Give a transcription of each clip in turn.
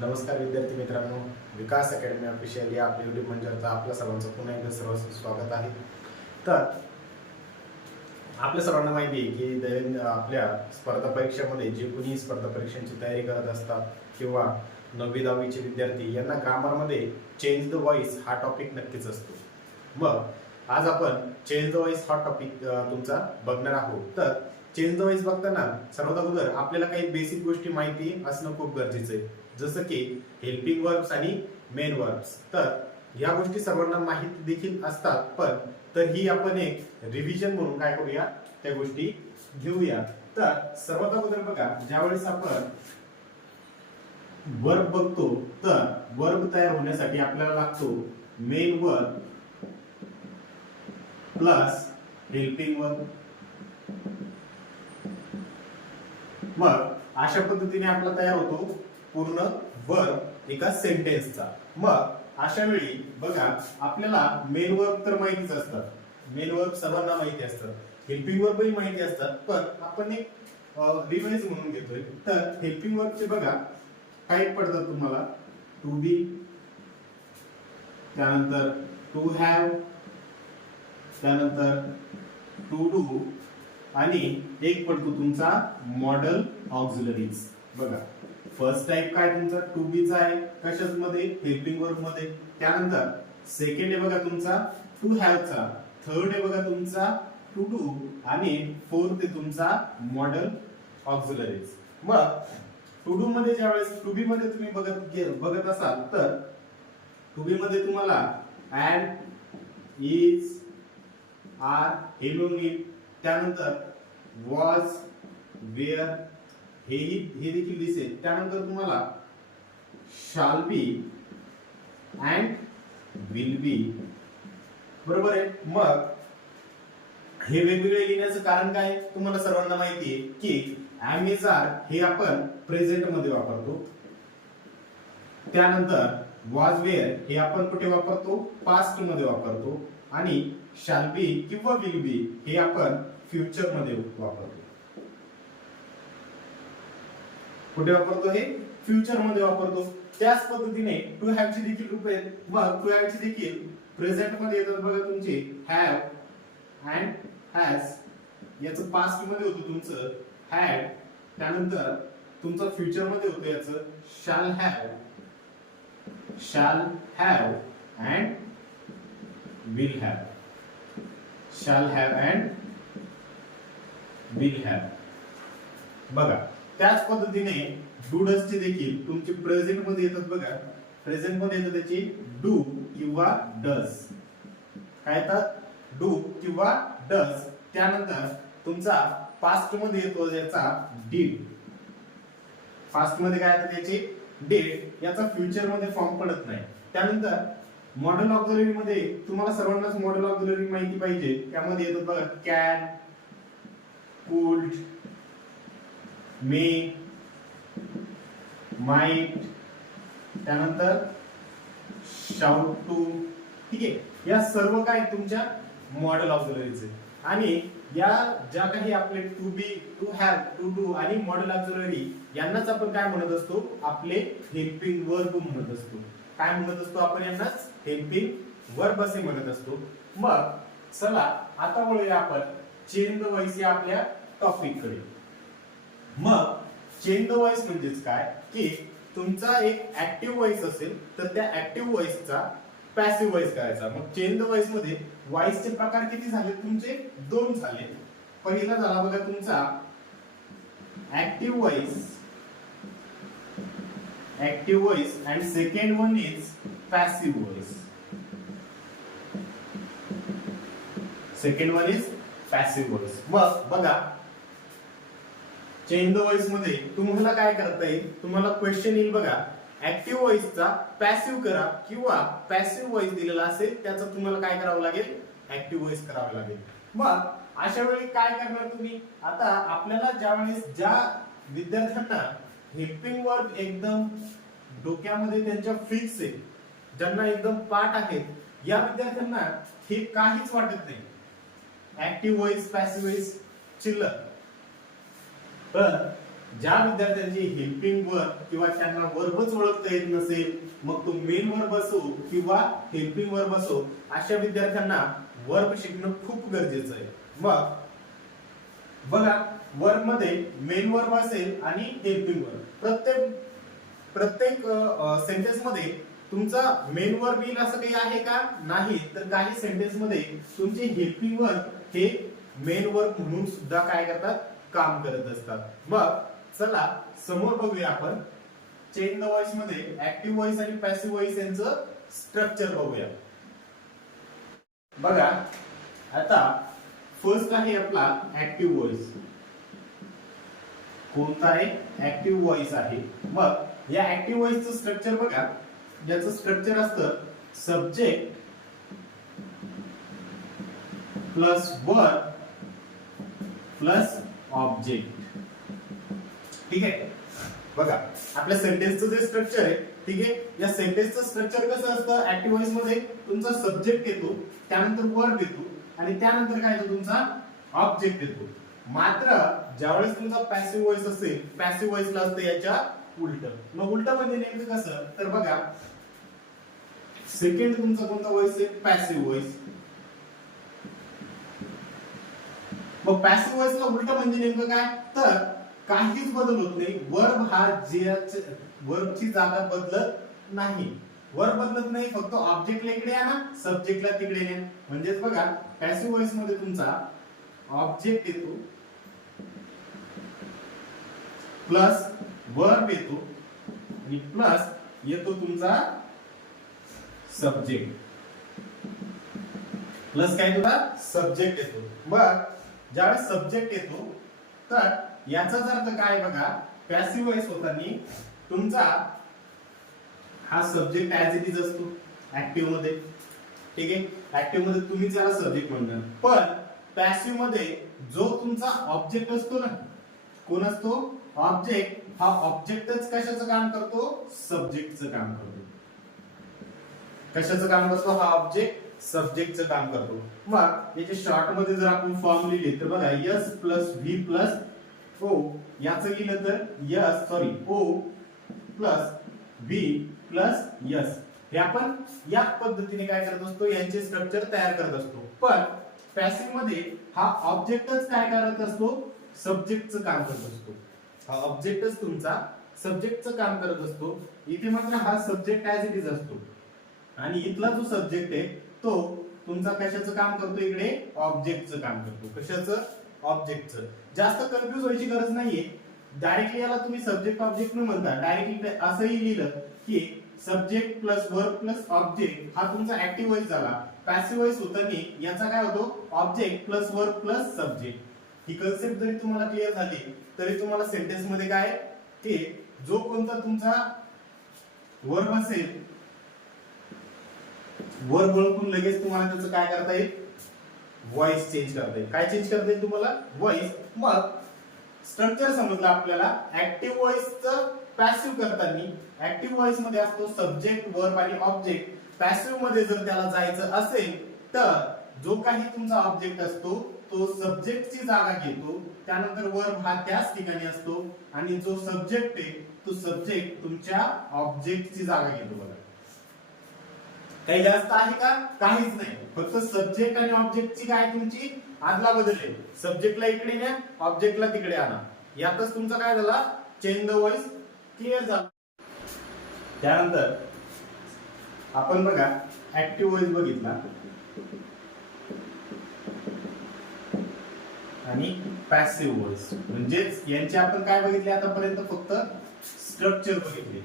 नमस्कार विद्यार्थी मित्रांनो, विकास अकॅडमी ऑफिशियल या आपल्या यूट्यूब मंचावरचं आपल्या सर्वांचं पुन्हा एकदा सर्वांचं स्वागत आहे. तर आपल्या सर्वांना माहिती आहे की आपल्या स्पर्धा परीक्षामध्ये जे कोणी स्पर्धा परीक्षांची तयारी करत असतात किंवा 9वी 10वीचे विद्यार्थी यांना ग्रामरमध्ये चेंज द व्हॉइस हा टॉपिक नक्कीच असतो. मग आज आपण चेंज द व्हॉइस हा टॉपिक तुमचा बघणार आहोत. तर चेंज द व्हॉइस बघताना सर्वात अगोदर आपल्याला काही बेसिक गोष्टी माहिती असणं खूप गरजेचं आहे, जसं की हेल्पिंग वर्ब्स आणि मेन वर्ब्स. तर या गोष्टी सर्वांना माहिती देखील असतात, पण तरीही आपण एक रिव्हिजन म्हणून काय करूया, त्या गोष्टी घेऊया. तर सर्वात अगोदर बघा, ज्यावेळेस आपण वर्ब बघतो तर वर्ब तयार होण्यासाठी आपल्याला लागतो main verb plus helping verb. मग अशा पद्धतीने आपला तयार होतो पूर्ण वर्ब एका सेंटेन्सचा. मग अशा वेळी बघा, आपल्याला मेन वर्ब तर माहितीच असतात, मेन वर्ब सर्वांना माहिती असतात, हेल्पिंग वर्बही माहिती असतात, पण आपण एक रिवाइज म्हणून घेतोय. तर हेल्पिंग वर्बचे बघा काय पडतात तुम्हाला, टू बी, त्यानंतर टू हॅव, त्यानंतर टू डू आणि एक पडतो तुमचा मॉडल ऑक्झिलरीज. बघा, फर्स्ट टाइप काय तुमचा टू बी चा आहे, कशाच मध्ये, हेल्पिंग वर्ब मध्ये. त्यानंतर सेकंड आहे बघा तुमचा टू हॅव चा, थर्ड आहे बघा तुमचा टू डू आणि फोर्थ आहे तुमचा मॉडल ऑक्झिलरीज. मग टू डू मध्ये ज्यावेळेस टू बी मध्ये तुम्ही बघत असाल तर टू बी मध्ये तुम्हाला एंड, इज, आर हे मिळून येईल. त्यानंतर वॉज, वेअर हे देखील दिसेल. त्यानंतर तुम्हाला shall be and will be, बरोबर आहे. मग हे वेगवेगळे लिहिण्याचं कारण काय, तुम्हाला सर्वांना माहिती आहे की एम इज आर हे आपण प्रेझेंट मध्ये वापरतो. त्यानंतर वॉज वेअर हे आपण कुठे वापरतो, पास्ट मध्ये वापरतो. आणि शाल बी किंवा विल बी हे आपण फ्युचर मध्ये वापरतो. कुठे वापरतो, हे फ्युचर मध्ये वापरतो. त्याच पद्धतीने टू हॅव ची देखील रूप आहेत. मग टू हॅव ची देखील प्रेझेंट मध्ये येतात बघा तुमचे हॅव अँड हॅज. याचं पास्ट मध्ये होतं तुमचं हॅड, त्यानंतर तुमचं फ्युचर मध्ये होतं याचं shall have, shall have and will have, shall have and will have. बघा, त्याच पद्धतीने डूडसचे देखील तुमचे प्रेझेंट मध्ये येतात बघा. प्रेझेंट मध्ये येतात त्याची डू किंवा डज. काय येतात, डू किंवा डज. त्यानंतर तुमचा पास्ट मध्ये येतो याचा डीड. पास्ट मध्ये काय येतं त्याची डीड, याचा फ्युचर मध्ये फॉर्म पडत नाही. त्यानंतर मॉडल ऑक्झिलरी मध्ये तुम्हाला सर्वांनाच मॉडल ऑक्झिलरी माहिती पाहिजे. त्यामध्ये येतात बघा कॅन, कुल्ड, मे, माइट, त्यानंतर शाउट टू. ठीक आहे, या सर्व काय तुमच्या मॉडल ऑक्झिलरीचे. आणि या ज्या काही आपले to be, to have, to do आणि मॉडल ऑक्झिलरी यांनाच आपण काय म्हणत असतो, आपले हेल्पिंग वर्ब म्हणत असतो. काय म्हणत असतो आपण यांनाच, हेल्पिंग वर्ब असे म्हणत असतो. मग चला आता वळूया आपण चेंज द व्हॉइस या आपल्या टॉपिक कडे. मग चेंज द व्हॉइस म्हणजेच काय, की तुमचा एक ऍक्टिव्ह व्हॉइस असेल तर त्या ऍक्टिव्ह व्हॉइसचा पॅसिव्ह व्हॉइस करायचा. मग चेंज द व्हॉइस मध्ये व्हॉइसचे प्रकार किती झाले तुमचे, दोन झाले. पहिला झाला बघा तुमचा active voice, active voice and second one is passive voice. Second one is passive voice. मग बघा, चेंज द व्हॉइस मध्ये तुम्हाला काय करता येईल, तुम्हाला क्वेश्चन येईल बघा, ऍक्टिव्ह व्हॉइसचा पॅसिव्ह करा किंवा पॅसिव्ह व्हॉइस दिलेला असेल त्याचा तुम्हाला काय करावं लागेल, ऍक्टिव्ह व्हॉइस करावं लागेल. मग अशा वेळी काय करणार तुम्ही, आता आपल्याला ज्या विद्यार्थ्यांना हेल्पिंग वर्ब एकदम डोक्यामध्ये त्यांच्या फिक्स आहे, ज्यांना एकदम पाठ आहेत, या विद्यार्थ्यांना हे काहीच वाटत नाही, ऍक्टिव्ह व्हॉइस पॅसिव्ह व्हॉइस चिल्लर. पण ज्या विद्यार्थ्यांची हेल्पिंग वर्ब किंवा त्यांना वर्बच ओळखता येत नसेल, मग तो मेन वर्ब असो किंवा हेल्पिंग वर्ब असो, अशा विद्यार्थ्यांना वर्ब शिकणं खूप गरजेचं आहे. मग बघा, वर्ब मध्ये मेन वर्ब असेल आणि हेल्पिंग वर्ब. प्रत्येक सेंटेन्स मध्ये तुमचा मेन वर्ब येईल असं काही आहे का? नाही. तर काही सेंटेन्स मध्ये तुमचे हेल्पिंग वर्ब हे मेन वर्ब म्हणून सुद्धा काय करतात, काम करत असतात. मग चला समोर बघूया आपण चेंज द व्हॉइस मध्ये ऍक्टिव्ह व्हॉइस आणि पॅसिव्ह व्हॉइस यांचं स्ट्रक्चर बघूया. बघा, आता फर्स्ट आहे आपला ऍक्टिव्ह व्हॉइस. कोणता आहे? ऍक्टिव्ह व्हॉइस आहे. मग या ऍक्टिव्ह व्हॉइसचं स्ट्रक्चर बघा, ज्याचं स्ट्रक्चर असतं subject plus verb plus object. ठीक आहे. बघा, आपल्या सेंटेन्सचं जे स्ट्रक्चर आहे, ठीक आहे, या सेंटेन्सचं स्ट्रक्चर कसं असतं? ऍक्टिव्ह व्हॉइस मध्ये तुमचा सब्जेक्ट येतो, त्यानंतर वर्ब येतो आणि त्यानंतर काय येतो? तुमचा ऑब्जेक्ट येतो. मात्र ज्यावेळेस तुमचा पॅसिव्ह व्हॉइस असेल, पॅसिव्ह व्हॉइसला असतं याच्या उलट. मग उलट म्हणजे नेमकं कसं? तर बघा, सेकंड तुमचा कोणता व्हॉइस आहे? Passive voice. मग पॅसिव्ह व्हॉइसला उलट म्हणजे नेमकं काय? तर काहीच बदल होत नाही. वर्ब हा वर्बची जागा बदलत नाही. वर्ब बदलत नाही, फक्त ऑब्जेक्टला इकडे या ना, सब्जेक्टला तिकडे या. म्हणजेच बघा, पॅसिव्ह व्हॉइस मध्ये तुमचा ऑब्जेक्ट येतो प्लस वर्ब येतो आणि प्लस येतो तुमचा सब्जेक्ट. प्लस काय तुला? सब्जेक्ट येतो. मग ज्यावेळेस सब्जेक्ट येतो तर याचाच अर्थ काय बघा, पॅसिव्ह व्हॉइस होताना तुमचा हा सब्जेक्ट ऍज इट इज असतो ऍक्टिव्ह मध्ये. ठीक आहे, ऍक्टिव्ह मध्ये तुम्ही त्याला सब्जेक्ट म्हणणार, पण पॅसिव्ह मध्ये जो तुमचा ऑब्जेक्ट असतो ना, कोण असतो? ऑब्जेक्ट. हा ऑब्जेक्टच कशाचं काम करतो? सब्जेक्टचं काम करतो. कशाचं काम करतो हा ऑब्जेक्ट? सब्जेक्टचं काम करतो. मग याचे शॉर्ट मध्ये जर आपण फॉर्म लिहिले तर बघा, S plus V plus O, याचं लिहिलं तर O plus V plus S. हे आपण या पद्धतीने काय करत असतो? यांचे स्ट्रक्चर तयार करत असतो. पण पॅसिव्ह मध्ये हा ऑब्जेक्टच काय करत असतो? सब्जेक्टचं काम करत असतो. हा ऑब्जेक्टच तुमचा सब्जेक्टचं काम करत असतो. इथे मात्र हा सब्जेक्ट ऍज इट इज असतो आणि इथला जो सब्जेक्ट आहे तो तुमचा कशाचं काम करतो? इकडे ऑब्जेक्टचं काम करतो. कशाचं? ऑब्जेक्टचं. जास्त कन्फ्युज व्हायची गरज नाहीये. डायरेक्टली याला तुम्ही सब्जेक्ट ऑब्जेक्ट न म्हणता डायरेक्टली असंही लिहिलं की subject plus verb plus object हा तुमचा ऍक्टिव्ह व्हॉइस झाला. पॅसिव्ह व्हॉइस होताना याचा काय होतो? Object plus verb plus subject. ही कन्सेप्ट जरी तुम्हाला क्लिअर झाली तरी तुम्हाला सेंटेन्स मध्ये काय की जो कोणता तुमचा वर्ब असेल, वर्ब ओळखून लगेच तुम्हाला त्याचं काय करता येईल? व्हॉइस चेंज करता येईल. काय चेंज करता येईल तुम्हाला? व्हॉइस. मग स्ट्रक्चर समजलं आपल्याला. ऍक्टिव्ह व्हॉइसचं पॅसिव्ह करताना ऍक्टिव्ह व्हॉइस मध्ये असतो सब्जेक्ट, वर्ब आणि ऑब्जेक्ट. पॅसिव्ह मध्ये जर त्याला जायचं असेल तर जो काही तुमचा ऑब्जेक्ट असतो तो सब्जेक्टची जागा घेतो, त्यानंतर वर्ब हा त्याच ठिकाणी असतो आणि जो सब्जेक्ट आहे तो सब्जेक्ट तुमच्या ऑब्जेक्टची जागा घेतो. बघा, काही जास्त आहे का? काहीच नाही. फक्त सब्जेक्ट आणि ऑब्जेक्टची काय तुमची आदला बदल आहे. सब्जेक्टला इकडे न्या, ऑब्जेक्टला तिकडे आणा. यातच तुमचा काय झाला? चेंज द व्हॉइस क्लिअर झाला. त्यानंतर आपण बघा ऍक्टिव्ह व्हॉइस बघितला आणि पॅसिव्ह व्हॉइस. म्हणजेच यांचे आपण काय बघितले आतापर्यंत? फक्त स्ट्रक्चर बघितले.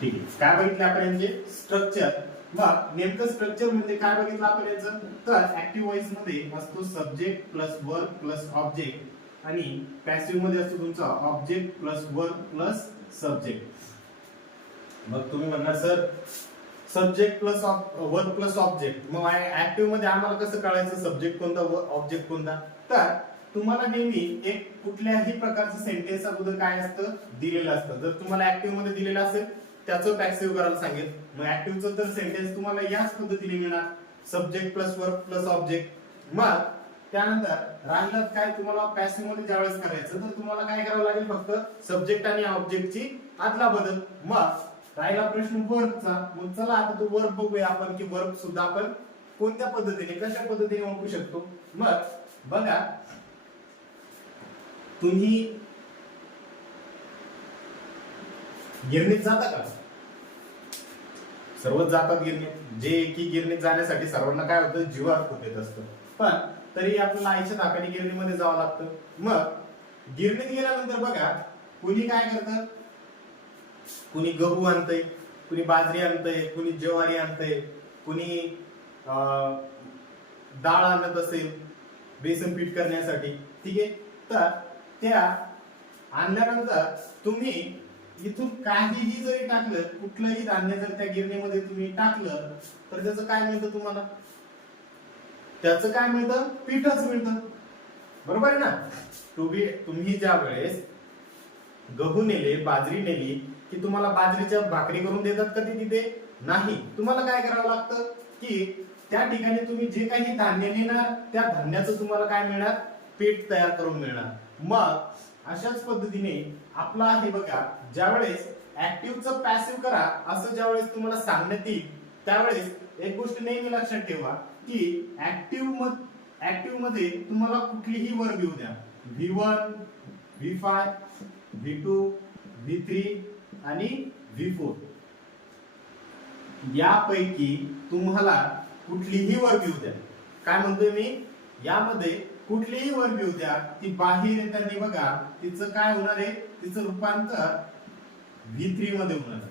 ठीक आहे, काय बघितलं आपण यांचे? स्ट्रक्चर. मग नेमकं स्ट्रक्चर म्हणजे काय बघितलं आपण याचं? तर ऍक्टिव्ह व्हॉइस मध्ये असतो subject plus verb plus object आणि पॅसिव्ह मध्ये असतो तुमचा object plus verb plus subject. मग तुम्ही म्हणणार sir subject plus verb plus object, मग ऍक्टिव्ह मध्ये आम्हाला कसं कळायचं सब्जेक्ट कोणता ऑब्जेक्ट कोणता? तर तुम्हाला नेहमी एक कुठल्याही प्रकारचं सेंटेन्स अगोदर काय असतं? दिलेलं असतं. जर तुम्हाला ऍक्टिव्ह मध्ये दिलेलं असेल त्याचं पॅसिव्ह करायला सांगेल. मग ऍक्टिव्हचं तर सेंटेन्स तुम्हाला याच पद्धतीने मिळणार, subject plus verb plus object. मग त्यानंतर राहिलं काय, तुम्हाला पॅसिव्ह मध्ये ज्यावेळेस करायचं तर तुम्हाला काय करावं लागेल, फक्त सब्जेक्ट आणि ऑब्जेक्टची आदला बदल. मग राहिला प्रश्न वर्बचा. मग चला आता तो वर्ब बघूया आपण, की वर्ब सुद्धा आपण कोणत्या पद्धतीने, कशा पद्धतीने ओळखू शकतो. मग बघा, तुम्ही गिरणीत जाता का? सर्वच जातात गिरणीत. जे की गिरणीत जाण्यासाठी सर्वांना काय होतं, जीवावर खूप येत असतं, पण तरी आपल्याला आईच्या धाकाने गिरणीमध्ये जावं लागतं. मग गिरणीत गेल्यानंतर बघा, कुणी काय करतं, कुणी गहू आणतंय, कुणी बाजरी आणतंय, कुणी ज्वारी आणतंय, कुणी डाळ आणत असेल बेसन पीठ करण्यासाठी. ठीक आहे, तर त्या आणल्यानंतर तुम्ही इथून काहीही जरी टाकलं, कुठलंही धान्य जर त्या गिरणीमध्ये तुम्ही टाकलं, तर त्याचं काय मिळतं तुम्हाला, त्याचं काय मिळतं, पीठच मिळतं. बरोबर आहे ना. तुम्ही ज्या वेळेस गहू नेले, बाजरी नेली, की तुम्हाला बाजरीच्या भाकरी करून देतात का ते तिथे? नाही. तुम्हाला काय करावं लागतं, की त्या ठिकाणी तुम्ही जे काही धान्य नेणार, त्या धान्याचं तुम्हाला काय मिळणार, पीठ तयार करून मिळणार. मग अशाच पद्धतीने आपला हे बघा, ज्यावेळेस ऍक्टिव्हचं पॅसिव्ह करा असं ज्यावेळेस तुम्हाला सांगण्यात येईल, त्यावेळेस एक गोष्ट नेहमी लक्षात ठेवा, की ऍक्टिव्ह मध्ये तुम्हाला कुठलीही वर्ब येऊ द्या, V1, V5, V2, V3 आणि V4, यापैकी तुम्हाला कुठलीही वर्ब येऊ द्या. काय म्हणतोय मी, यामध्ये कुठलीही वर्ब येऊ द्या, ती बाहेर येताना बघा तिचं काय होणार आहे, तिचं रूपांतर V3 मध्ये होणार आहे.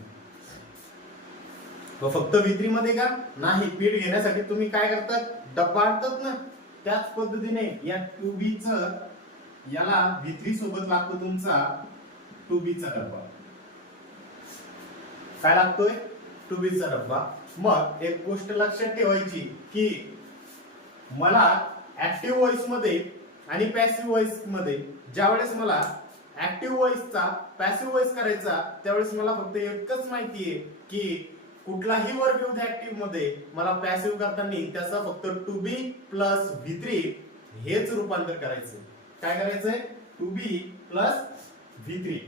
फक्त V3 मध्ये का नाही, पीठ घेण्यासाठी तुम्ही काय करतात, डब्बा आणतात ना, त्याच पद्धतीने या 2B च याला V3 सोबत लागतो तुमचा 2B चा डब्बा. काय लागतोय, 2B चा डब्बा. मग एक गोष्ट लक्षात ठेवायची, की मला ऍक्टिव्ह व्हॉइस मध्ये आणि पॅसिव्ह व्हॉइस मध्ये, ज्यावेळेस मला ऍक्टिव्ह व्हॉइसचा पॅसिव्ह व्हॉइस करायचा, त्यावेळेस मला फक्त एकच माहिती आहे, की कुठलाही वर्ब येऊ द्या ऍक्टिव्ह मध्ये, मला पॅसिव्ह करताना त्याचा फक्त 2B प्लस V3 हेच रूपांतर करायचं. काय करायचंय, 2B प्लस V3.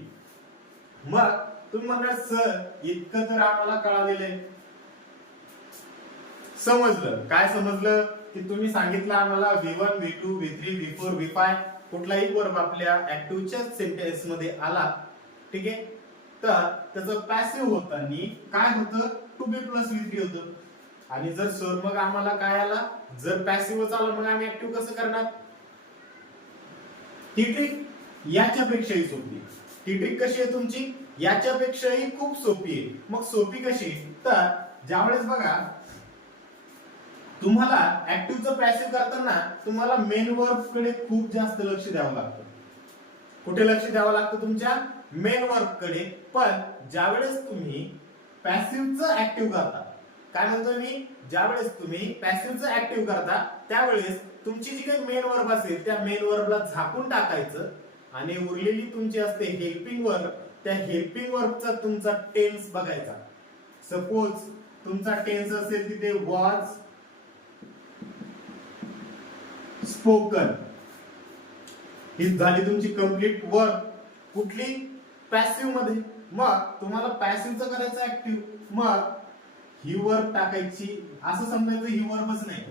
मग तुम्ही म्हणणार, सर इतकं तर आम्हाला कळालेलं आहे. समजलं. काय समजलं, की तुम्ही सांगितलं आम्हाला V1, V2, V3, V4, V5 कुठलाही वर्ब आपल्या ऍक्टिव्हच्या सेंटेन्स मध्ये आला, ठीक आहे, तर त्याचं पॅसिव्ह होताना काय होतं, 2B प्लस V3 होतं. आणि जर सर मग आम्हाला काय आला, जर पॅसिव्ह आला, मग आम्ही ऍक्टिव्ह कसं करणार. ती ट्रिक याच्यापेक्षाही सोपी. ती ट्रिक कशी आहे तुमची, याच्यापेक्षाही खूप सोपी आहे. मग सोपी कशी, तर ज्यावेळेस बघा तुम्हाला ऍक्टिव्हचं पॅसिव्ह करताना तुम्हाला मेन वर्ब कडे खूप जास्त लक्ष द्यावं लागतं. कुठे लक्ष द्यावं लागतं, तुमच्या मेन वर्ब कडे. पण ज्यावेळेस तुम्ही पॅसिव्हचं ऍक्टिव्ह करता, काय म्हणतोय मी, ज्यावेळेस तुम्ही पॅसिव्हचं ऍक्टिव्ह करता, त्यावेळेस तुमची जी काही मेन वर्ब असेल, त्या मेन वर्बला झाकून टाकायचं आणि उरलेली तुमची असते हेल्पिंग वर्ब, त्या हेल्पिंग वर्बचा तुमचा टेन्स बघायचा. सपोज तुमचा टेन्स असेल तिथे वॉज स्पोकन, ही झाली तुमची कंप्लीट वर्ब. कुठली, पॅसिव्ह मध्ये. मग तुम्हाला पॅसिव्हचं करायचं ऍक्टिव्ह, मग ही वर्ब टाकायची. असं समजायचं ही वर्बच नाही.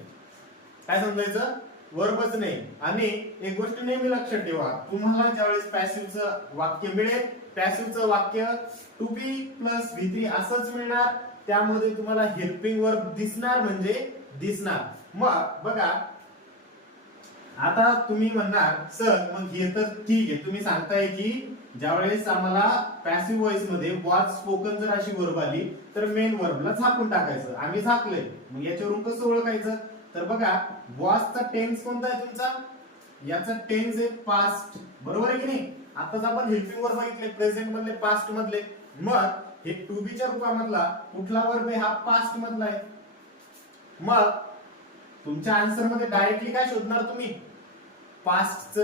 काय समजायचं, वर्बच नाही. आणि एक गोष्ट नेहमी लक्षात ठेवा, तुम्हाला ज्यावेळेस पॅसिव्हचं वाक्य मिळेल, पॅसिव्हचं वाक्य 2B प्लस V3 असंच मिळणार. त्यामध्ये तुम्हाला हेल्पिंग वर्ब दिसणार म्हणजे दिसणार. मग बघा, आता तुम्ही म्हणणार, सर मग हे तर ठीक आहे, तुम्ही सांगताय की ज्यावेळेस आम्हाला पॅसिव्ह व्हॉइस मध्ये वॉज स्पोकन जर अशी वर्ब आली, तर मेन वर्बला झाकून टाकायचं. आम्ही झाकलंय, मग याच्यावरून कसं ओळखायचं, तर बघा वॉजचा टेन्स कोणता आहे तुमचा, याचा टेन्स आहे पास्ट. बरोबर आहे की नाही. आताच आपण हेल्पिंग वर्ब बघितले, प्रेझेंट मधले, पास्ट मधले. मग हे 2B च्या रूपामधला कुठला वर्ब आहे, हा पास्ट मधला आहे. मग तुमच्या आन्सर मध्ये डायरेक्टली काय शोधणार तुम्ही, पास्ट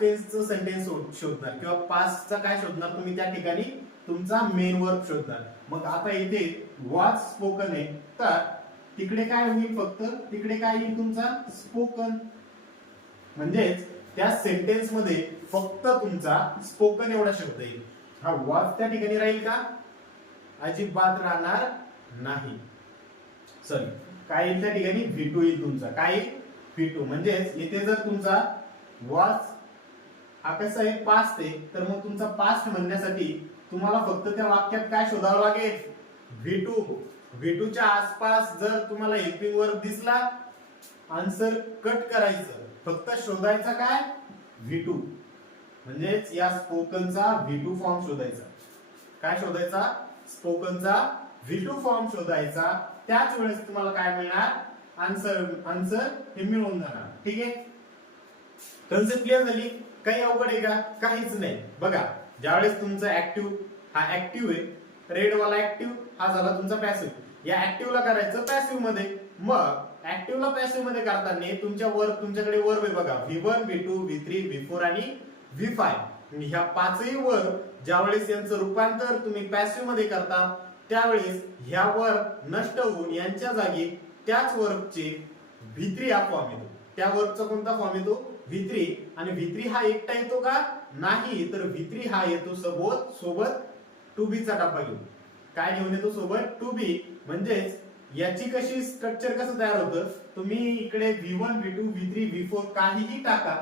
टेन्सचं सेंटेन्स शोधणार, किंवा पास्टचा काय शोधणार तुम्ही, त्या ठिकाणी तुमचा मेन वर्ब शोधणार. मग आता इथे वॉज स्पोकन आहे, तर तिकडे काय होईल, फक्त तिकडे काय येईल तुमचा स्पोकन. म्हणजेच त्या सेंटेन्स मध्ये फक्त तुमचा स्पोकन एवढा शब्द येईल. हा वॉज त्या ठिकाणी राहील का, अजिबात राहणार नाही. सॉरी, काय येईल त्या ठिकाणी, V2 येईल तुमचा. काय V2. म्हणजेच इथे जर तुमचा वॉज हा कसा आहे, पास्ट आहे, तर मग तुमचा पास्ट म्हणण्यासाठी तुम्हाला फक्त त्या वाक्यात काय शोधावं लागेल, V2. V2 च्या आसपास जर तुम्हाला हेल्पिंग वर्ब दिसला, आन्सर कट करायचं, फक्त शोधायचा काय, V2. म्हणजेच या स्पोकनचा V2 फॉर्म शोधायचा. काय शोधायचा, स्पोकनचा V2 फॉर्म शोधायचा. त्याच वेळेस तुम्हाला काय मिळणार, आन्सर हे मिळून जाणार. ठीक आहे, कन्सेप्ट क्लिअर झाली. काही अवघड आहे का, काहीच नाही. बघा, ज्यावेळेस तुमचा ऍक्टिव्ह हा ऍक्टिव्ह आहे, रेड वाला ऍक्टिव्ह, हा झाला तुमचा पॅसिव्ह. या ऍक्टिव्हला करायचं पॅसिव्ह मध्ये. मग ऍक्टिव्हला पॅसिव्ह मध्ये करताना तुमच्याकडे वर्ब आहे बघा, V1 V2 V3 V4 आणि V5. ह्या पाचही वर्ब ज्यावेळेस यांचं रूपांतर तुम्ही पॅसिव्ह मध्ये करता, त्यावेळेस ह्या वर्ब नष्ट होऊन यांच्या जागी त्याच वर्बचे V3 हा फॉर्म येतो. त्या वर्बचा कोणता फॉर्म येतो, V3. आणि V3 हा एकटा येतो का, नाही, तर V3 हा येतो सोबत टू बी चा डब्बा घेऊन. काय घेऊन येतो सोबत, टू बी. म्हणजेच याची कशी स्ट्रक्चर कसं तयार होतं, तुम्ही इकडे V1 V2 V3 V4 काहीही टाका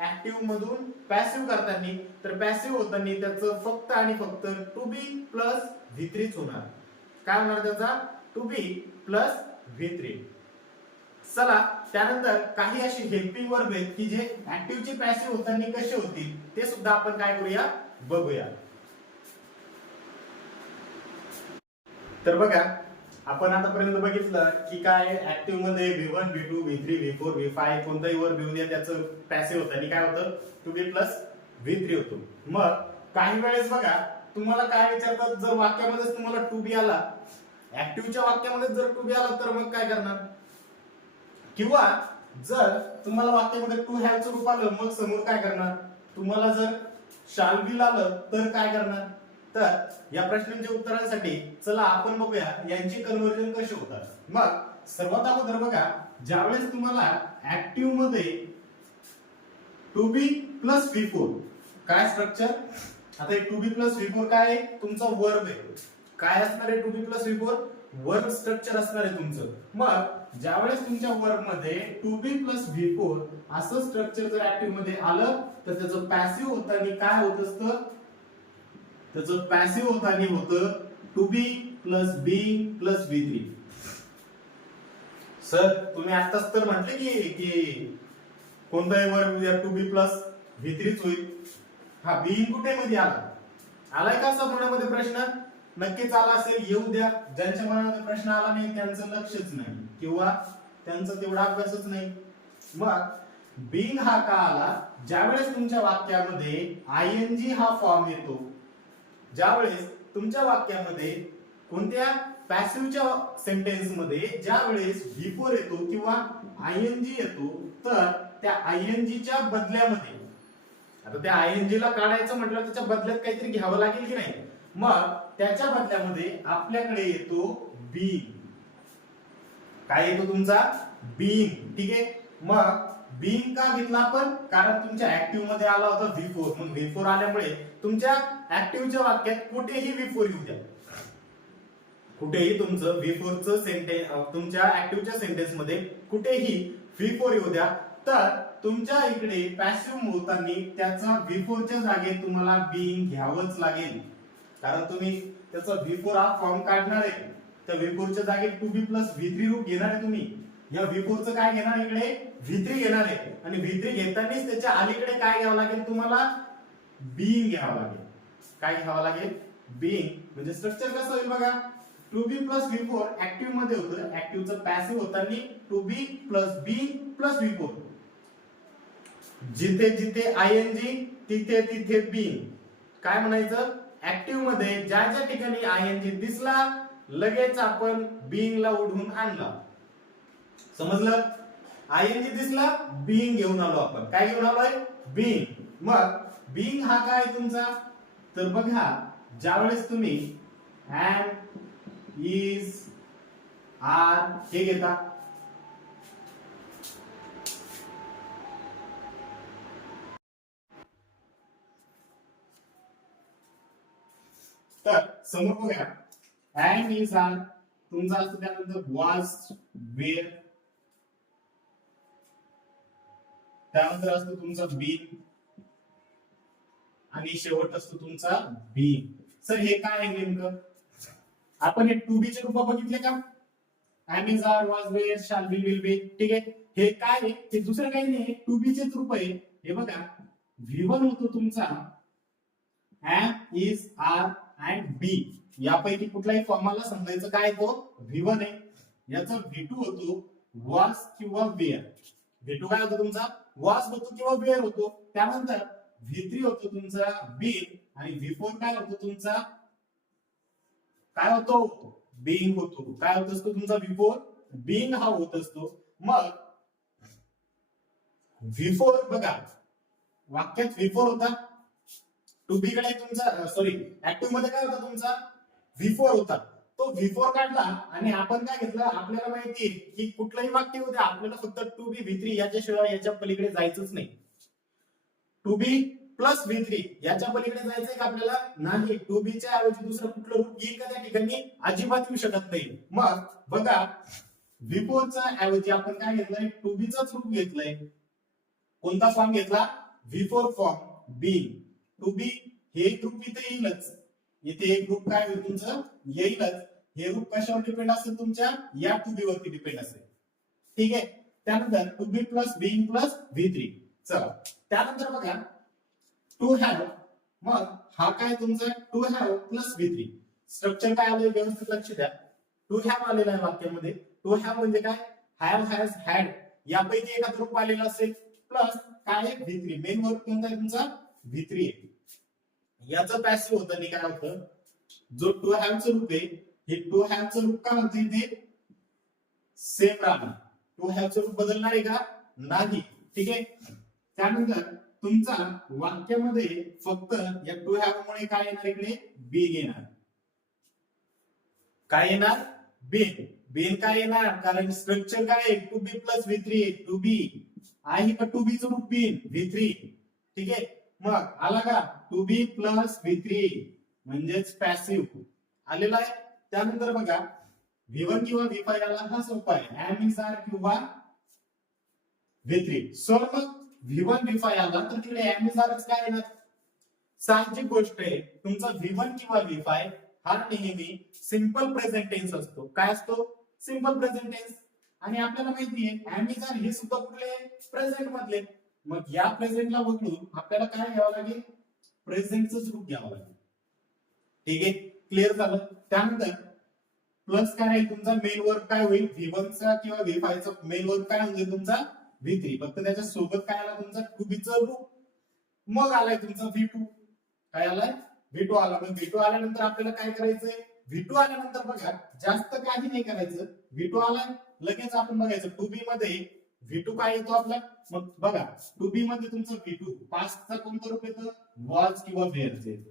ऍक्टिव्ह मधून पॅसिव्ह करताना, तर पॅसिव्ह होताना त्याचं फक्त आणि फक्त टू बी प्लस V3 होणार. काय होणार त्याचा, टू बी प्लस V3. चला, त्यानंतर काही अशी हेल्पिंग वर्ब आहेत की जे ऍक्टिव्हचे पॅसिव्ह होताना कसे होतील ते सुद्धा आपण काय करूया, बघूया. तर बघा, आपण आतापर्यंत बघितलं की काय ऍक्टिव्ह मध्ये V1 V2 V3 V4 V5 कोणताही वर्ब घेऊन द्या, त्याचं पॅसिव्ह होताना काय होतं, टू बी प्लस V3 होतो. मग काही वेळेस बघा तुम्हाला काय विचारतात, जर वाक्यामध्येच तुम्हाला टू बी आला, ऍक्टिव्हच्या वाक्यामध्ये जर टू बी आला, तर मग काय करणार. किंवा जर तुम्हाला वाक्यामध्ये टू हॅवचं रूप आलं, मग समोर काय करणार, तुम्हाला जर शाल बी आलं तर काय करणार. तर या प्रश्नांच्या उत्तरांसाठी चला आपण बघूया यांचे कन्वर्जन कसे होतात. मग सर्वात अगोदर बघा, ज्यावेळेस तुम्हाला ऍक्टिव्ह मध्ये टू बी प्लस V4 काय स्ट्रक्चर, आता टू बी प्लस V4 काय आहे, तुमचा वर्ब आहे. काय असणार आहे to be plus V4, verb structure असणार आहे तुमचं. मग ज्यावेळेस तुमच्या वर्ब मध्ये टू बी प्लस V4 असं स्ट्रक्चर जर ऍक्टिव्ह मध्ये आलं, तर त्याचं पॅसिव्ह होताना काय होत असतं, त्याचं पॅसिव्ह होताना होतं to be plus being plus V3. Sir तुम्ही आताच तर म्हटले की कोणताही verb to be plus V3 होईल. हा बीइंग कुठे मध्ये आलाय का असा मनामध्ये प्रश्न, नक्कीच आला असेल, येऊ द्या. ज्यांच्या मनामध्ये प्रश्न आला नाही त्यांचं लक्षच नाही किंवा त्यांचा तेवढा अभ्यासच नाही. मग बीइंग हा का आला, ज्यावेळेस तुमच्या वाक्यामध्ये ING हा फॉर्म येतो, ज्यावेळेस तुमच्या वाक्यामध्ये कोणत्या पॅसिव्हच्या सेंटेन्स मध्ये ज्यावेळेस V4 येतो किंवा ING येतो, तर त्या ING च्या बदल्यामध्ये, आता त्या ING ला काढायचं म्हटलं त्याच्या बदल्यात काहीतरी घ्यावं लागेल की नाही, मग त्याच्या बदल्यामध्ये आपल्याकडे येतो बीइंग. काय येतो तुमचा, बीइंग. ठीक आहे, मग बीइंग का घेतला आपण, कारण तुमच्या ऍक्टिव्ह मध्ये आला होता V4. मग V4 आल्यामुळे तुमच्या ऍक्टिव्हच्या वाक्यात कुठेही V4 येऊ द्या, कुठेही तुमचं V4 चं सेंटेन्स तुमच्या ऍक्टिव्हच्या सेंटेन्स मध्ये कुठेही V4 येऊ द्या, तर तुमच्या इकडे पॅसिव्ह होताना त्याचा V4 च्या जागेत तुम्हाला बीइंग घ्यावंच लागेल. कारण तुम्ही त्याचा V4 हा फॉर्म काढणार आहे, त्या V4 च्या जागेत टू बी प्लस V3 रूप घेणार आहे तुम्ही. या V4 चं काय घेणार, इकडे V3 घेणार आहे, आणि V3 घेतानाच त्याच्या अलीकडे काय घ्यावं लागेल तुम्हाला, बीइंग घ्यावं लागेल. काय घ्यावं लागेल, बीइंग. म्हणजे स्ट्रक्चर कसं होईल बघा, to be plus V4 active मध्ये होतं, ऍक्टिव्हचं पॅसिव्ह होताना to be plus being plus V4. जिथे जिथे ING तिथे तिथे बीइंग. काय म्हणायचं, ऍक्टिव्ह मध्ये ज्या ज्या ठिकाणी ING दिसला लगेच आपण बीइंग ला ओढून आणला. समजलं, ING दिसला बीइंग घेऊन आलो आपण. काय घेऊन आलोय, बीइंग. मग बीइंग हा काय तुमचा, तर बघा ज्यावेळेस तुम्ही एम, इज, आर हे घेता. तर समोर बघा अँड इज आर तुमचा असतो, त्यानंतर वॉज वेअर, त्यानंतर असतो तुमचा बीन आणि शेवट असतो तुमचा बीन. सर हे काय आहे नेमकं? आपण हे टू बी चे रूप बघितले का? Am is are was were shall be will be. ठीक आहे, हे काय आहे? ते दुसरं काही नाही, टू बी चे रूप आहे. हे बघा V1 होतो तुमचा एम इज आर अँड बी, यापैकी कुठल्याही फॉर्माला समजायचं काय तो V1 आहे. याचा V2 होतो वॉज किंवा वेअर. V2 काय होतो तुमचा? वॉज होतो किंवा वेअर होतो. त्यानंतर V3 होतो तुमचा बीन आणि V4 काय होतो तुमचा? काय होतो? बीइंग होतो. काय होत असतो तुमचा V4? बीइंग हा होत असतो. मग V4 बघा वाक्यात V4 होता, टू बी कडे तुमचा सॉरी ऍक्टिव्ह मध्ये काय होता तुमचा? V4 होता. तो V4 काढला आणि आपण काय घेतलं? आपल्याला माहिती आहे की कुठलंही वाक्य होते आपल्याला फक्त टू बी V3 याच्याशिवाय याच्या पलीकडे जायचंच नाही. टू बी प्लस V3 याच्या पलीकडे जायचंय का आपल्याला? नाही. टू बी च्या ऐवजी दुसरं कुठलं रूप येईल का त्या ठिकाणी? अजिबात येऊ शकत नाही. मग बघा V4 च्या ऐवजी आपण काय घेतलंय? टू बी चाच रूप घेतलंय. कोणता फॉर्म घेतला? V4 form being. To be हे ग्रुप इथे येईलच. इथे एक ग्रुप काय होईल तुमचं? येईलच. हे रूप कशावर डिपेंड असेल? तुमच्या या टू बी वरती डिपेंड असेल. ठीक आहे. त्यानंतर to be plus being plus V3. चला त्यानंतर बघा टू हॅव. मग हा काय तुमचा? To have plus V3. Structure काय आलंय व्यवस्थित लक्ष द्या. टू हॅव आलेला आहे वाक्यामध्ये. टू हॅव म्हणजे काय? हॅव हॅज हॅड यापैकी एखादं रूप आलेलं असेल प्लस काय आहे? V3. मेन वर्ब कोणता आहे तुमचा? V3 आहे. याचं पॅसिव्ह होतं आणि काय होतं? जो टू हॅव चं रूप आहे हे टू हॅव चं रूप काय होतं? इथे सेम राहणार. टू हॅव चं रूप बदलणार आहे का? नाही. ठीक आहे. त्यानंतर तुमचा वाक्यामध्ये फक्त या टू हॅव मुळे काय येणार? इकडे बीइंग येणार. काय येणार? बीइंग. बीइंग काय येणार? कारण स्ट्रक्चर काय आहे? To be plus V3. To be आहे का? टू बी चं रूप बीइंग V3. ठीक आहे. मग आला का? टू बी प्लस V3 म्हणजेच पॅसिव्ह आलेला आहे. त्यानंतर बघा V1 किंवा V5 आला हा सोपा आहे. एम इज आर किंवा V3. सो मग V1 V5 आला तर तिकडे एम इज आरच काय येणार? साहजिक गोष्ट आहे. तुमचा V1 किंवा V5 हा नेहमी सिंपल प्रेझेंट टेन्स असतो. काय असतो? Simple present tense. आणि आपल्याला माहिती आहे एम इज आर हे सुद्धा कुठले? प्रेझेंट मधले. मग या प्रेझेंटला बघून आपल्याला काय घ्यावं लागेल? प्रेझेंटच रूप घ्यावं लागेल. ठीक आहे. क्लिअर झालं. त्यानंतर प्लस काय आहे तुमचा? मेन वर्ब काय होईल? V1 चा किंवा V5 चा मेन वर्ब काय होईल तुमचा? V3. फक्त त्याच्या सोबत काय आला तुमचा? टू बी चा रूप. मग आलाय तुमचा V2. काय आलाय? V2 आला. मग V2 आल्यानंतर आपल्याला काय करायचंय? V2 आल्यानंतर बघा जास्त काही नाही करायचं. V2 आलाय लगेच आपण बघायचं टू बी मध्ये V2 काय येतो आपला? मग बघा टू बी मध्ये तुमचं V2 पास्टचा कोणतं रूप येतं? वॉज किंवा वेअरचं येतं.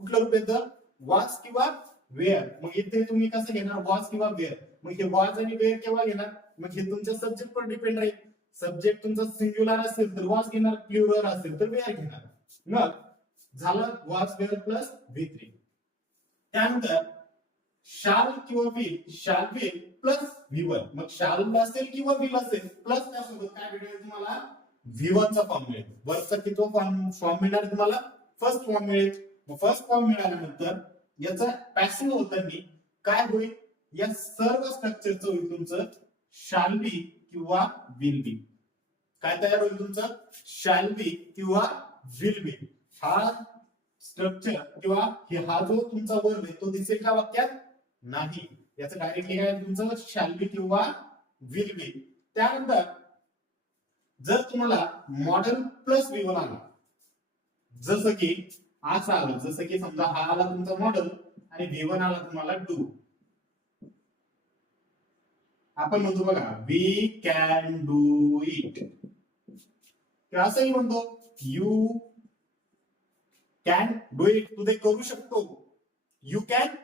कुठलं रूप येतं? वॉज किंवा वेअर. मग इथे तुम्ही कसं घेणार? वॉज किंवा वेअर. मग हे वॉज आणि वेअर केव्हा घेणार? मग हे तुमच्या सब्जेक्ट वर डिपेंड राहील. सब्जेक्ट तुमचा सिंग्युलर असेल तर वॉज घेणार, प्लुरल असेल तर वेअर घेणार. मग झालं वॉज वेअर प्लस V3. त्यानंतर शाल किंवा will, shall will plus V1. मग शाल असेल किंवा विल असेल प्लस त्यासोबत काय भेटेल तुम्हाला? V1 चा फॉर्म मिळेल. वरचा किती फॉर्म मिळणार तुम्हाला? फर्स्ट फॉर्म मिळेल. मग फर्स्ट फॉर्म मिळाल्यानंतर याचा पॅसिव्ह होताना काय होईल? या सर्व स्ट्रक्चरचं होईल तुमचं शाल बी किंवा विल बी. काय तयार होईल तुमचं? शाल बी किंवा विल बी. हा स्ट्रक्चर किंवा हा जो तुमचा वर्ब आहे तो दिसेल का वाक्यात? नाही. याचं डायरेक्टली काय तुमचं? शाल बी किंवा विल बी. त्यानंतर जर तुम्हाला मॉडेल प्लस V1 आला, जसं की असं आलं, जसं की समजा हा आला तुमचा मॉडेल आणि V1 आला तुम्हाला डू. आपण म्हणतो बघा वी कॅन डू इट. असंही म्हणतो यू कॅन डू इट. तू ते करू शकतो. You can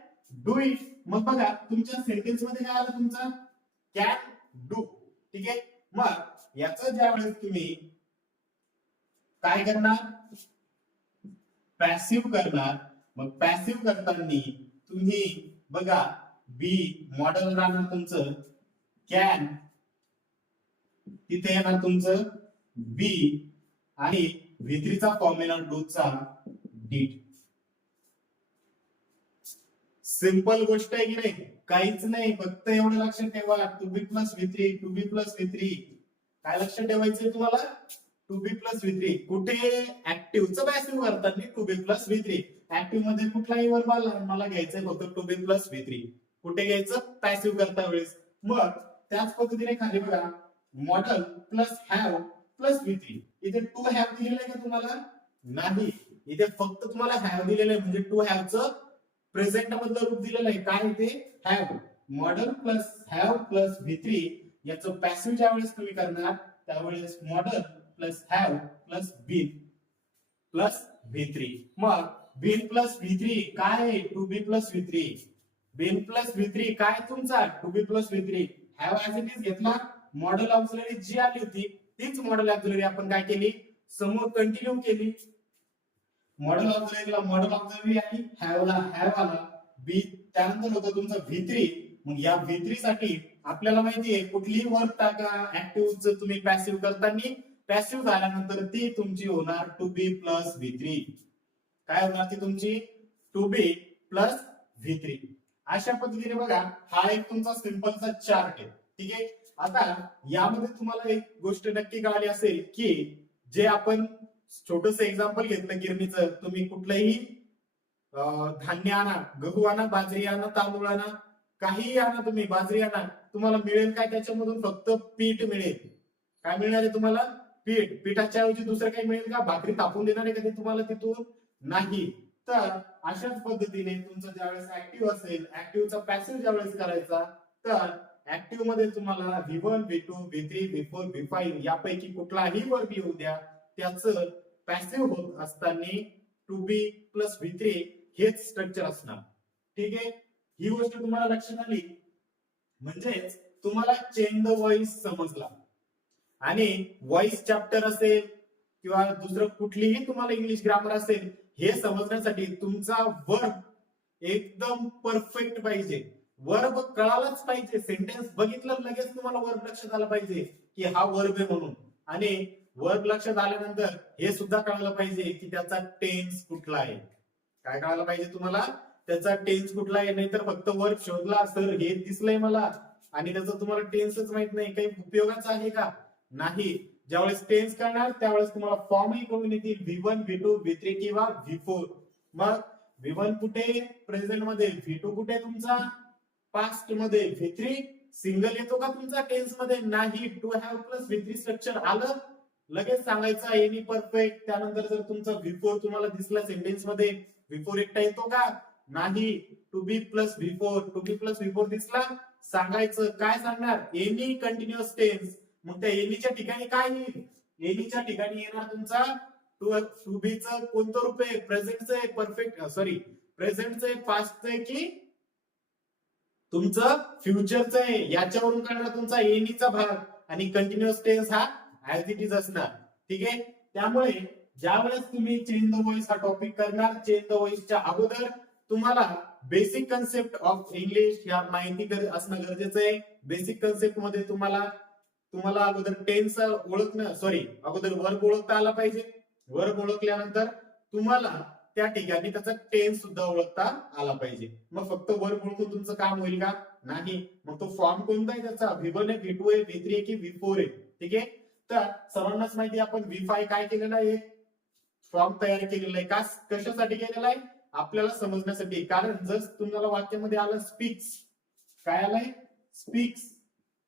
do it. मग बघा तुमच्या सेंटेन्स मध्ये काय आलं तुमचा कॅन डू. ठीक आहे. मग याचं ज्या वेळेस तुम्ही काय करणार पॅसिव्ह करणार. मग पॅसिव्ह करताना तुम्ही बघा बी मॉडेल राहणार तुमचं कॅन, तिथे येणार तुमचं बी आणि V3 चा फॉर्म येणार डू चा डीड. सिंपल गोष्ट आहे की नाही, काहीच नाही, फक्त एवढं लक्षात ठेवा to be plus V3 to be plus V3. काय लक्षात ठेवायचंय तुम्हाला टू बी प्लस V3. कुठे ऍक्टिव्हचं पॅसिव्ह करताना to be plus V3. Active मध्ये कुठलाही वर्ब आला मला घ्यायचंय फक्त टू बी प्लस V3. कुठे घ्यायचं पॅसिव्ह करता वेळेस. मग त्याच पद्धतीने खाली बघा model plus have plus V3. इथे टू हॅव दिलेलं आहे का तुम्हाला नाही, इथे फक्त तुम्हाला हॅव दिलेलं आहे. म्हणजे टू हॅवचं प्रेझेंट मधलं रूप दिलेलं आहे काय ते have. Modal plus have plus V3 याचं पॅसिव्ह ज्या वेळेस तुम्ही करणार त्यावेळेस modal plus have plus been plus V3. मग बीन प्लस V3 काय आहे to be plus V3. Been plus V3 काय तुमचा to be plus V3. Have as it is घेतला. मॉडेल ऑक्झिलरी जी आली होती तीच मॉडेल ऑक्झिलरी आपण काय केली समोर कंटिन्यू केली. मॉडेल ऑक्झिलरीला मॉडेल ऑक्झिलरी आली, हॅव ला हॅव आला, बी त्यानंतर होतं तुमचं V3. मग या V3 साठी आपल्याला माहितीये कुठलीही वर्ब टाका ऍक्टिव्ह तुम्ही पॅसिव्ह करताना पॅसिव्ह झाल्यानंतर ती तुमची होणार टू बी प्लस V3. काय होणार ती तुमची टू बी प्लस V3. अशा पद्धतीने बघा हा एक तुमचा सिंपलचा चार्ट आहे. ठीक आहे. आता यामध्ये तुम्हाला एक गोष्ट नक्की कळाली असेल की जे आपण छोटस एक्झाम्पल घेतलं गिरणीचं, तुम्ही कुठलंही धान्य आणा, गहू आणा, बाजरी आणा, तांदूळ आणा, काहीही आणा तुम्ही, बाजरी आणा, तुम्हाला मिळेल काय त्याच्यामधून फक्त पीठ मिळेल. काय मिळणार आहे तुम्हाला पीठ. पीठाच्या ऐवजी दुसरं काही मिळेल का भाकरी तापून देणार आहे का ते तुम्हाला तिथून नाही. तर अशाच पद्धतीने तुमचं ज्यावेळेस ऍक्टिव्ह असेल ऍक्टिव्हचा पॅसिव्ह ज्यावेळेस करायचा तर ऍक्टिव्ह मध्ये तुम्हाला V1 V2 V3 V4 V5 यापैकी कुठलाही वर्ब येऊ द्या त्याचं पॅसिव्ह होत असताना टू बी प्लस V3 हेच स्ट्रक्चर असणार. ठीक आहे. ही गोष्ट तुम्हाला लक्षात आली म्हणजेच तुम्हाला चेंज द व्हॉइस समजला. आणि व्हॉइस चॅप्टर असेल किंवा दुसरं कुठलीही तुम्हाला इंग्लिश ग्रामर असेल हे समजण्यासाठी तुमचा वर्ब एकदम परफेक्ट पाहिजे. वर्ब कळालाच पाहिजे. सेंटेन्स बघितलं लगेच तुम्हाला वर्ब लक्षात आला पाहिजे की हा वर्ब आहे म्हणून. आणि वर्ब लक्षात आल्यानंतर हे सुद्धा कळायला पाहिजे की त्याचा टेन्स कुठला आहे. काय कळायला पाहिजे तुम्हाला त्याचा टेन्स कुठला आहे. नाहीतर फक्त वर्ब शोधला सर हे दिसलंय मला आणि त्याचा तुम्हाला टेन्सच माहित नाही, काही उपयोगाचा आहे का नाही. ज्यावेळेस टेन्स करणार त्यावेळेस तुम्हाला फॉर्मही कळून येतील V1 V2 V3 किंवा V4. मग V1 कुठे प्रेझेंट मध्ये, V2 कुठे तुमचा पास्ट मध्ये, V3 सिंगल येतो का तुमचा टेन्स मध्ये नाही. To have plus V3 structure आलं लगेच सांगायचं एनी परफेक्ट. त्यानंतर जर तुमचा V4 तुम्हाला दिसला सेंटेन्स मध्ये V4 एकटा येतो का नाही. To be plus V4 to be plus V4 दिसला सांगायचं काय सांगणार एनी कंटिन्युअस टेन्स. मग त्या एनीच्या ठिकाणी काय येईल एनीच्या ठिकाणी येणार तुमचा टू बी चं कोणतं रूप आहे प्रेझेंटचं आहे परफेक्ट सॉरी प्रेझेंटचं आहे पास्टचं आहे की तुमचं फ्युचरचं आहे. याच्यावरून कळणार तुमचा एनीचा भाग आणि कंटिन्युअस टेन्स हा ऍज इट इज असणार. ठीक आहे. त्यामुळे ज्या वेळेस तुम्ही चेंज द व्हॉइस हा टॉपिक करणार चेंज द व्हॉइसच्या अगोदर तुम्हाला बेसिक कन्सेप्ट ऑफ इंग्लिश या माहिती असणं गरजेचं आहे. बेसिक कन्सेप्ट मध्ये तुम्हाला अगोदर टेन्स ओळखणं अगोदर वर्ब ओळखता आला पाहिजे. वर्ब ओळखल्यानंतर तुम्हाला त्या ठिकाणी त्याचा टेन्स सुद्धा ओळखता आला पाहिजे. मग फक्त वर्ब ओळखून तुमचं काम होईल का नाही. मग तो फॉर्म कोणता आहे त्याचा V1 आहे V2 आहे V3 आहे की V4 आहे. ठीक आहे. तर सर्वांनाच माहिती आपण V5 काय केलेला आहे फॉर्म तयार केलेला आहे. कशासाठी केलेला आहे आपल्याला समजण्यासाठी. कारण जर तुम्हाला वाक्यामध्ये आलं स्पीक्स काय आलंय स्पीक्स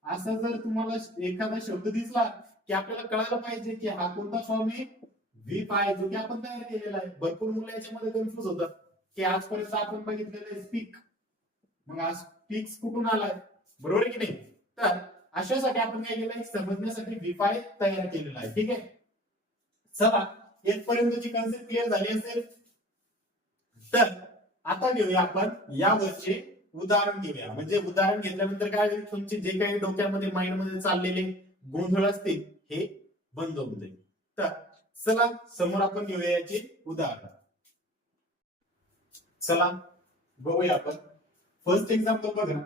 असा जर तुम्हाला एखादा शब्द दिसला की आपल्याला कळायला पाहिजे की हा कोणता फॉर्म आहे V5 जो की आपण तयार केलेला आहे. भरपूर मुलं याच्यामध्ये कन्फ्युज होतात की आजपर्यंत आपण बघितलेलं आहे स्पीक मग आज स्पीक्स कुठून आलाय बरोबर आहे की नाही. तर अशासाठी आपण काय केलंय समजण्यासाठी V5 तयार केलेला आहे. ठीक आहे. चला इथपर्यंतची कन्सेप्ट क्लिअर झाली असेल तर आता घेऊया आपण यावरचे उदाहरण घेऊया. म्हणजे उदाहरण घेतल्यानंतर काय होईल, तुमचे जे काही डोक्यामध्ये माइंडमध्ये चाललेले गोंधळ असतील हे बंद होऊन जाईल. तर चला समोर आपण घेऊया याचे उदाहरण. चला बघूया आपण. फर्स्ट एक्झाम्पल बघा.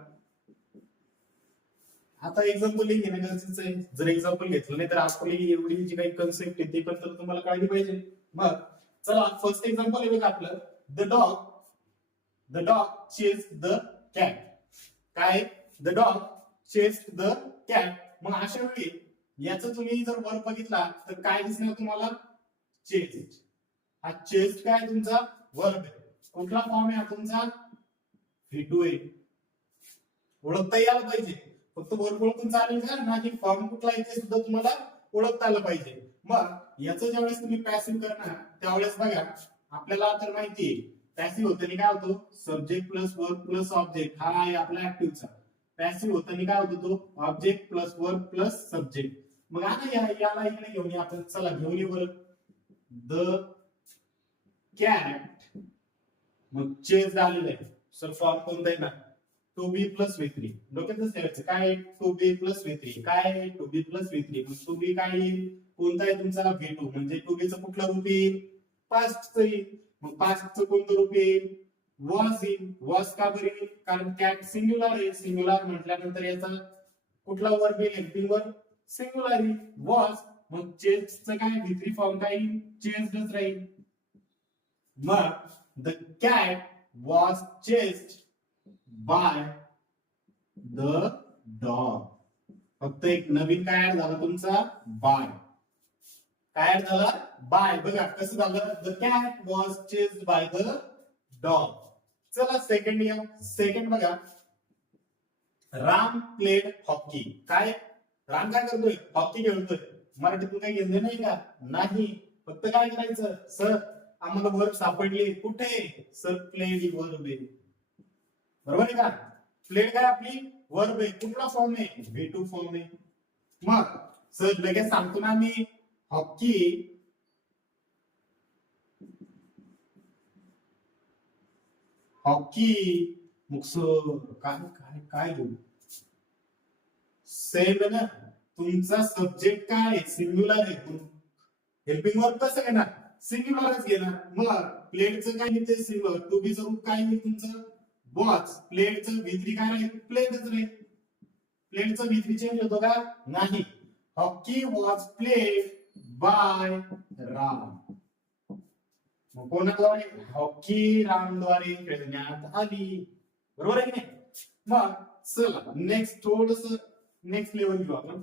आता एक्झाम्पल घेणं गरजेचं आहे. जर एक्झाम्पल घेतलं नाही तर आपली एवढी जी काही कन्सेप्ट आहे ती पण तर तुम्हाला कळली पाहिजे. मग चला फर्स्ट एक्झाम्पल आहे बघा आपलं. The dog chased the cat. काय? The dog chased the cat. मग अशा वेळी याचं तुम्ही जर वर्ब बघितला तर काय दिसणार तुम्हाला? चेस्ड. हा चेस्ड काय तुमचा वर्ब आहे. कुठला फॉर्म आहे हा तुमचा? V2 आहे. ओळखता यायला पाहिजे. फक्त वर्ब ओळखून चालेल का? नाही, फॉर्म कुठला आहे ते सुद्धा तुम्हाला ओळखता आलं पाहिजे. मग याचं ज्यावेळेस तुम्ही पॅसिव्ह करणार त्यावेळेस बघा आपल्याला तर माहिती आहे पॅसिव्ह होताना काय होतो? Subject plus verb plus object. हा आहे आपला ऍक्टिव्हचा. पॅसिव्ह होताना काय होतो? तो object plus verb plus subject. मग आता याला इकडे घेऊन या आपण. चला घेऊन येऊ बरं. The cat. मग चेस आलेलं आहे. सर फॉर्म कोणता आहे ना? To be plus V3. डोक्यातच ठेवायचं. काय? To be plus V3. काय? To be plus V3. मग टू बी काय येईल? कोणता आहे तुमचा? V2. म्हणजे टू बीचं कुठलं रूप येईल? पास्टचं येईल. मग पास्टचं कोणतं रूप येईल? वॉज येईल. वॉज का बरं येईल? कारण कॅट सिंग्युलर आहे. सिंग्युलर म्हटल्यानंतर याचा कुठला वर्ब येईल? हेल्पिंग वर्ब सिंग्युलर येईल. वॉज. मग चेस्डचं काय? V3 फॉर्म काय येईल? चेस्डच राहील. मग the cat was chased by the dog. फक्त एक नवीन काय ऍड झाला तुमचा? बाय. काय ऍड झाला? बाय. बघा कसं झालं? The cat was chased by the dog. चला सेकंड या. सेकंड बघा. Ram played hockey. काय? राम काय करतोय? हॉकी खेळतोय. मराठीतून काही घेणं नाही का? नाही. फक्त काय करायचं? सर आम्हाला वर्ब सापडली. कुठे? सर प्लेड वर्ब आहे. बरोबर आहे का? प्लेड काय आपली वर्ब आहे. कुठला फॉर्म आहे? V2 फॉर्म आहे. मग सर लगेच सांगतो ना मी. Hockey hockey. मग सर काय काय काय घेऊ? सेम आहे ना. तुमचा सब्जेक्ट काय आहे? सिंग्युलर आहे. हेल्पिंग वर्ब कसं घेणार? सिंग्युलरच घेणार. मग प्लेडचं काय येते? सिंग्युलर. टू बी चं रूप काय येईल तुमचं? वॉच. प्लेडचं V3 काय राहील? प्लेडच राहील. प्लेडचं V3 चेंज होतो का? नाही. Hockey was played by Ram. मग कोणाद्वारे? हॉकी रामद्वारे खेळण्यात आली. बरोबर आहे की नाही? मग चला नेक्स्ट थोडस नेक्स्ट लेवल घेऊ आपण.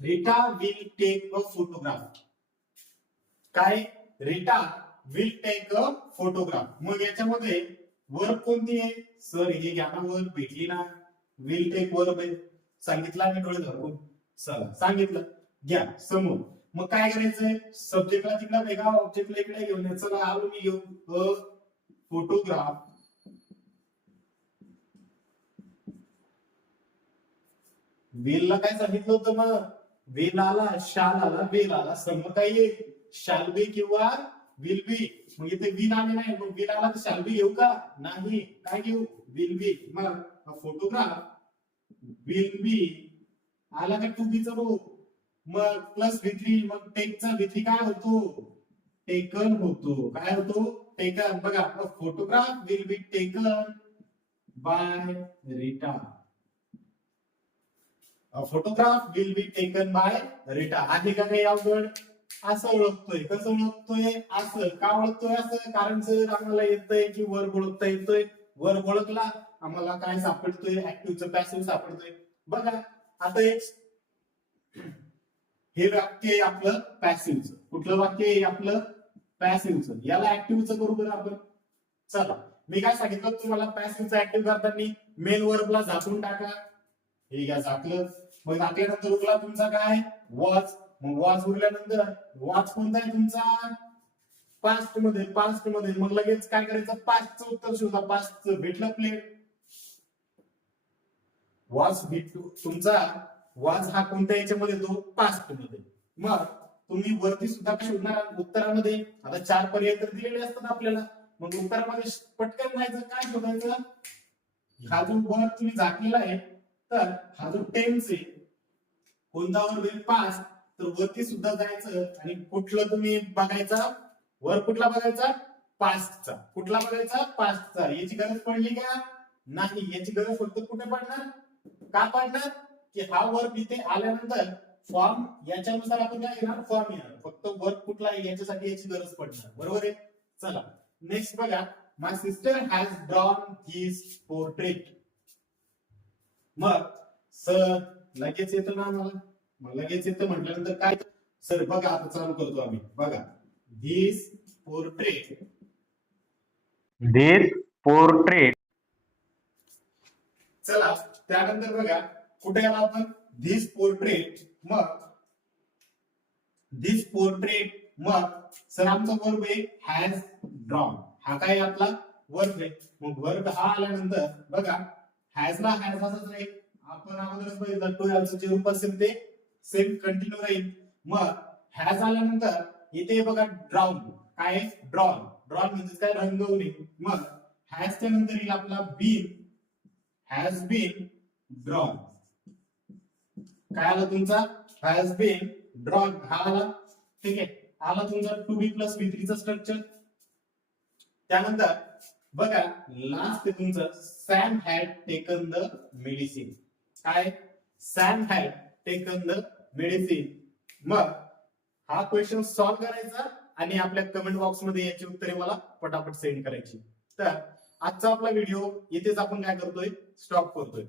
Rita will take a photograph. काय? Rita will take a photograph. मग याच्यामध्ये वर्ब कोणती आहे? सर हे घ्या ना वर्ब भेटली ना. विल टेक वर्ब आहे. सांगितलं आणि डोळे धरून. चला सांगितलं घ्या समोर. मग काय करायचंय? सब्जेक्टला तिकडे वेगळा ऑब्जेक्टला इकडे घेऊन यायचं. चला आलो मी घेऊन. अ फोटोग्राफ वेलला काय सांगितलं होतं? मग वेल आला, शाल आला, वेल आला. समोर काय येईल? शाल बी किंवा विल बी. मग इथे विल आले नाही. मग विल आला तर शाल बी घेऊ का? नाही. काय घेऊ? Will be. मग फोटोग्राफ विल बी आला का? टू बी चा रूप. मग प्लस V3. मग टेकचा V3 काय होतो? टेकन होतो. काय होतो? टेकन. बघा photograph will be taken by Rita. Photograph will be taken by Rita. आहे का काही अवघड? असं ओळखतोय. कसं ओळखतोय? असं. का ओळखतोय असं? कारण जर आम्हाला येतंय की वर्ब ओळखता येतोय. वर्ब ओळखला आम्हाला काय सापडतोय? ऍक्टिव्हचं पॅसिव्ह सापडतोय. बघा आता एक हे वाक्य आहे आपलं पॅसिव्हचं. कुठलं वाक्य आहे आपलं? पॅसिव्हचं. याला ऍक्टिव्हचं करू बरं आपण. चला मी काय सांगितलं तुम्हाला? पॅसिव्हचं ऍक्टिव्ह करताना मेन वर्बला झाकून टाका. हे घ्या झाकलं. मग झाकल्यानंतर उरला तुमचा काय? वॉच. मग वॉच उरल्यानंतर वॉच कोणता आहे तुमचा? पास्ट मध्ये. पास्ट मध्ये. मग लगेच काय करायचं? पास्टचं उत्तर शोधा. पास्टचं भेटलं प्लेड. वॉच तुमचा वॉच हा कोणत्या याच्यामध्ये येतो? पास्ट मध्ये. मग तुम्ही वरती सुद्धा काय शोधणार उत्तरामध्ये? आता 4 पर्याय तर दिलेले असतात आपल्याला. मग उत्तरामध्ये पटकन जायचं, काय शोधायचं? हा जो वर तुम्ही झाकलेला आहे, तर हा जो टेन्स आहे, कोणता वर्ब आहे? पास्ट. तर वरती सुद्धा जायचं आणि कुठलं तुम्ही बघायचा? वर कुठला बघायचा? पास्टचा. कुठला बघायचा? पास्टचा. याची गरज पडली का? नाही. याची गरज फक्त कुठे पडणार? का पडणार? की हा वर्ब इथे आल्यानंतर फॉर्म याच्यानुसार आपण काय घेणार? फॉर्म येणार. फक्त वर्ब कुठला आहे याच्यासाठी याची गरज पडणार. बरोबर आहे? चला नेक्स्ट बघा. My sister has drawn his portrait. मग सर लगेच येतं ना मला? मग लगेच येतं म्हटल्यानंतर काय? सर बघा आता चालू करतो आम्ही. बघा, धिस पोर्ट्रेट. This portrait चला त्यानंतर बघा कुठे आला आपण? This portrait. मग धिस पोर्ट्रेट, मग सर आमचा वर्ब आहे हॅज ड्रॉन. हा काय आपला वर्ब आहे. मग वर्ब हा आल्यानंतर बघा हॅज ला हॅज असंच राहील. आपण अगोदरच बघितलं टू याचं जे रूप असेल ते सेम कंटिन्यू राहील. मग हॅज आल्यानंतर इथे बघा ड्रॉन. काय? ड्रॉन. ड्रॉन म्हणजे काय? रंगवणे. मग हॅजच्या नंतर येईल आपला बीन. Has bin drawn. काय आला तुमचा? हॅज बीन ड्रॉन हा आला. ठीक आहे. आला तुमचा टू बी प्लस बी थ्रीचा स्ट्रक्चर. त्यानंतर बघा लास्ट तुमचं Sam had taken the medicine. काय? Sam had taken the medicine. मग हा क्वेश्चन सॉल्व्ह करायचा आणि आपल्या कमेंट बॉक्स मध्ये याची उत्तरे मला पटापट सेंड करायची. तर आजचा आपला व्हिडिओ इथेच आपण काय करतोय? स्टॉप करतोय.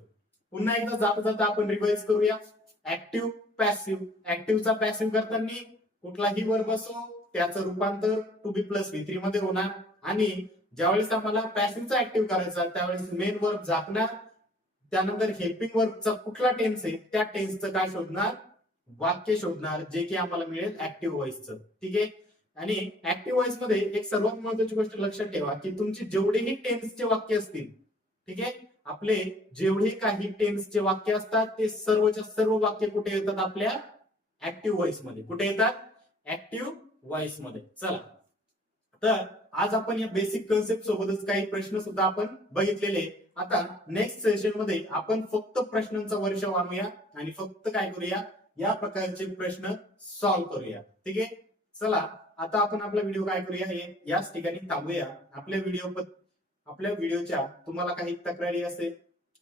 पुन्हा एकदा जाता जाता आपण रिवाइज करूया. Active, passive. ऍक्टिव्हचा पॅसिव्ह करताना कुठलाही वर्ब असो त्याचं रूपांतर to be plus B three मध्ये होणार. आणि ज्यावेळेस आम्हाला पॅसिव्हचा ऍक्टिव्ह करायचा त्यावेळेस मेन वर्ब झाकणार. त्यानंतर हेल्पिंग वर्बचा कुठला टेन्स आहे त्या टेन्सचं काय शोधणार? वाक्य शोधणार, जे की आम्हाला मिळेल ऍक्टिव्ह व्हॉइसचं. ठीक आहे. आणि ऍक्टिव्ह व्हॉइस मध्ये एक सर्वात महत्वाची गोष्ट लक्षात ठेवा की तुमची जेवढेही टेन्सचे वाक्य असतील, ठीक आहे, आपले जेवढे काही टेन्सचे वाक्य असतात ते सर्वच्या सर्व वाक्य कुठे येतात? आपल्या ऍक्टिव्ह व्हॉइस मध्ये. कुठे येतात? ऍक्टिव्ह व्हॉइस मध्ये. चला तर आज आपण या बेसिक कन्सेप्ट सोबतच काही प्रश्न सुद्धा आपण बघितलेले. आता नेक्स्ट सेशन मध्ये आपण फक्त प्रश्नांचा वर्षाव आणूया आणि फक्त काय करूया? या प्रकारचे प्रश्न सॉल्व्ह करूया. ठीक आहे. चला आता आपण आपला व्हिडिओ काय करूया? हे याच ठिकाणी थांबूया. आपल्या व्हिडिओच्या तुम्हाला काही तक्रारी असेल,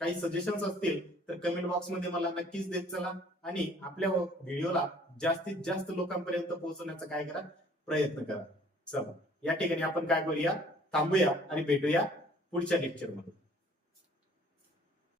काही सजेशन्स असतील तर कमेंट बॉक्स मध्ये मला नक्कीच देत चला. आणि आपल्या व्हिडिओला जास्तीत जास्त लोकांपर्यंत पोहोचवण्याचा काय करा? प्रयत्न करा. चला या ठिकाणी आपण काय करूया? थांबूया आणि भेटूया पुढच्या लेक्चर मध्ये.